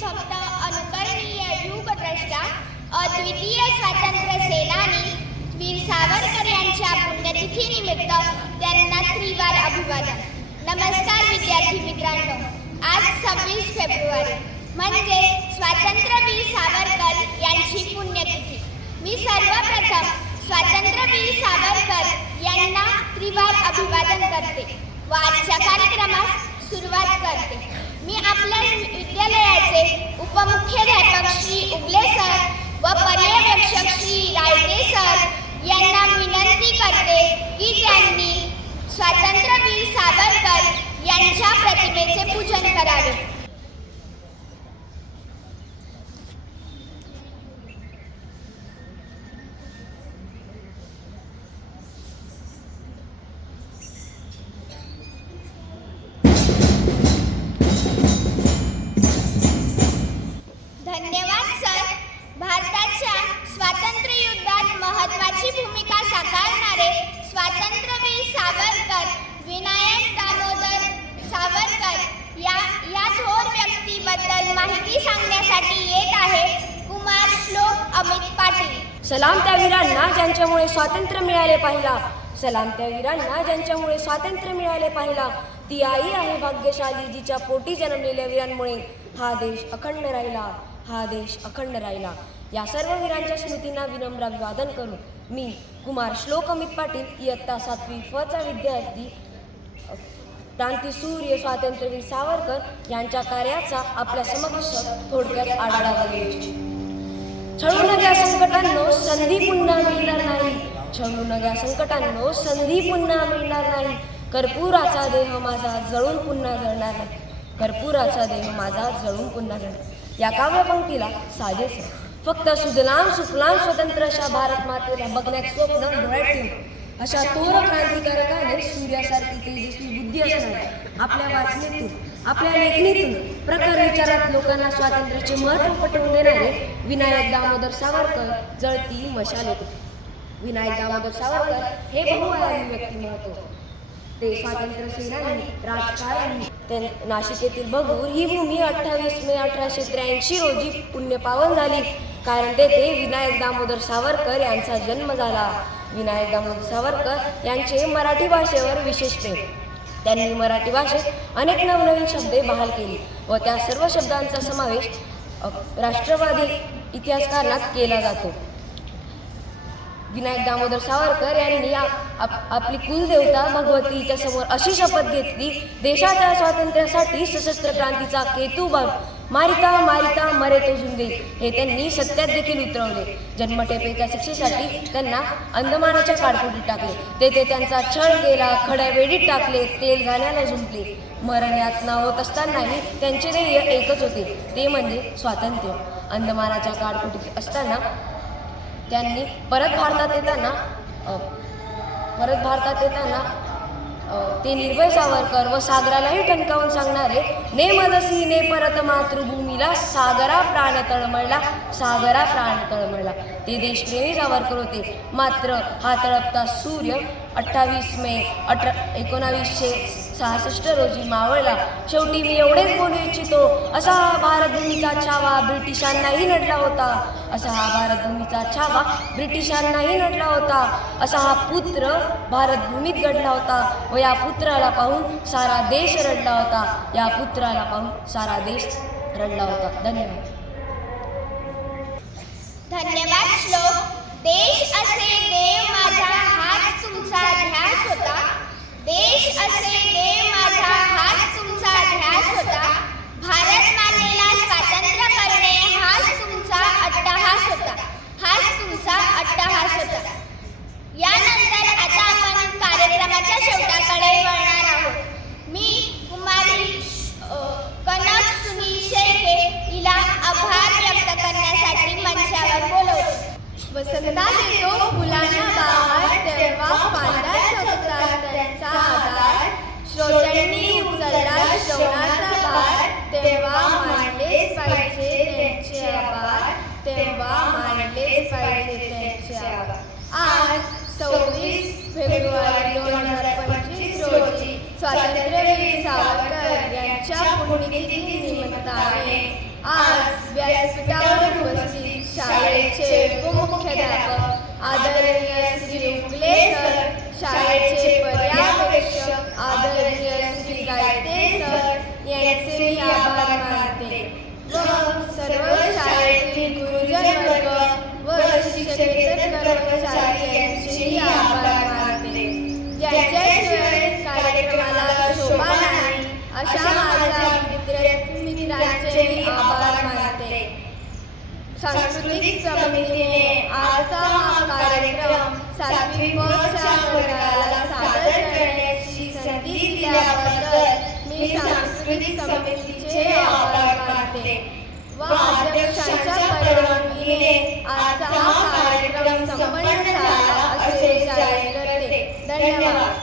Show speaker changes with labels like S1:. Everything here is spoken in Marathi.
S1: शब्द अनुकरणीय युगद्रष्टा अद्वितीय स्वातंत्र्य सेनानी वीर सावरकर यांच्या पुण्यतिथीनिमित्त त्यांना त्रिवार अभिवादन. नमस्कार विद्यार्थी मित्रांनो. आज सव्वीस फेब्रुवारी. म्हणजे स्वातंत्र्यवीर सावरकर यांची पुण्यतिथी. मी सर्वप्रथम स्वातंत्र्यवीर सावरकर यांना त्रिवार अभिवादन करते. व आजच्या कार्यक्रमास सुरुवात करते. मी आपल्या विद्यालयाचे उपमुख्याध्यापक श्री उगले सर बद्दल माहिती सांगण्यासाठी येत आहे कुमार श्लोक अमित पाटील.
S2: सलाम त्या वीरांना ज्यांच्यामुळे स्वातंत्र्य मिळाले पाहिला. सलाम त्या वीरांना ज्यांच्यामुळे स्वातंत्र्य मिळाले पाहिला. ती आई आहे भाग्यशाली जिच्या पोटी जन्मलेल्या वीरांमुळे. हा देश अखंड राहिला. हा देश अखंड राहिला. या सर्व वीरांच्या स्मृतींना विनम्र अभिवादन करून मी कुमार श्लोक अमित पाटील इयत्ता सातवी फचा विद्यार्थी क्रांती सूर्य स्वातंत्र्यवीर सावरकर यांच्या कार्याचा आपल्या समक्ष थोडक्यात आढावा घेऊ छळू नव्या संकटांनो संधी पुन्हा मिळणार नाही. छळू नव्या संकटांनो संधी पुन्हा मिळणार नाही. कर्पूराचा देह माझा जळून पुन्हा जळणार नाही. कर्पूराचा देह माझा जळून पुन्हा जळणार या काव्यपंक्तीला साजेस फक्त सुजलाम सुफलाम स्वतंत्र अशा भारत मातेला बघण्यात स्वप्न डोळ्यात ठेवून अशा थोर क्रांतिकारकाने सूर्यासारखी तेजस्वी बुद्धी असणार आपल्या वाचनेतून आपल्या लेखणीतून प्रकार विचारात लोकांना स्वातंत्र्याचे महत्त्व पटवून देणारे विनायक दामोदर सावरकर जळती मशाल होते. विनायक दामोदर सावरकर हे बहुआयामी व्यक्तिमत्व ते स्वातंत्र्य सेनानी राजकारणी ते नाशिक येथील बघूर ही भूमी अठ्ठावीस मे अठराशे त्र्याऐंशी रोजी पुण्यपावन झाली. कारण तेथे विनायक दामोदर सावरकर यांचा जन्म झाला. विनायक दामोद सावरकर यांचे मराठी भाषेवर विशेष प्रेम. त्यांनी मराठी भाषेत अनेक नवनवीन शब्दे बहाल केली व त्या सर्व शब्दांचा समावेश राष्ट्रवादी इतिहासकारणात केला जातो. विनायक दामोदर सावरकर यांनी आप- आप- आपली कुलदेवता भगवतीच्या समोर अशी शपथ घेतली देशाच्या स्वातंत्र्यासाठी सशस्त्र क्रांतीचा केतू मारिता मारिता मरे तो झुंगे हे त्यांनी सत्यात देखील उतरवले. जन्मठेपेच्या शिक्षेसाठी त्यांना अंदमानाच्या काडकुटीत टाकले. तेथे त्यांचा छळ केला खड्या वेडीत टाकले तेल घाण्याला झुंपले. मरण यातना होत असतानाही त्यांचे ध्येय एकच होते. ते म्हणजे स्वातंत्र्य. अंदमानाच्या काडकुटीत असताना त्यांनी परत भारतात येताना परत भारतात येताना ते निर्भय सावरकर व सागरालाही ठणकावून सांगणारे ने मजसी ने परत मातृभूमीला सागरा प्राण तळमळला सागरा प्राण तळमळला. ते देशप्रेमी सावरकर होते. मात्र हा तळपता सूर्य अठ्ठावीस मे अठरा एकोणावीसशे सहासष्ट रोजी मावळला. शेवटी मी एवढेच बोलू इच्छितो. असा हा भारतभूमीचा छावा ब्रिटिशांनाही नडला होता. असा हा भारतभूमीचा छावा ब्रिटिशांनाही नडला होता. असा हा पुत्र भारतभूमीत घडला होता व या पुत्राला पाहून सारा देश रडला होता. या पुत्राला पाहून सारा देश रडला होता. धन्यवाद.
S1: धन्यवाद श्लोक. देश असे देश
S3: तेव्हा मांडलेच पाहिजे आज सव्वीस फेब्रुवारी दोन हजार पंचवीस रोजी स्वातंत्र्यवीर सावरकर यांच्या पुण्यतिथी निमित्ताने आज व्यासपीठावर उपस्थित शाळेचे उपमुख्याध्यापक आदरणीय अशा माझ्या विद्यार्थी मित्रांचे मी आभार मानते. सांस्कृतिक समितीने आजचा हा कार्यक्रम सातवी पच्या वर्गाला सादर करण्याची संधी दिल्याबद्दल मी सांस्कृतिक समितीचे आभार मानते. व अध्यक्षांच्या परवानगीने आजचा हा कार्यक्रम संपन्न झाला असे जाहीर करते. धन्यवाद.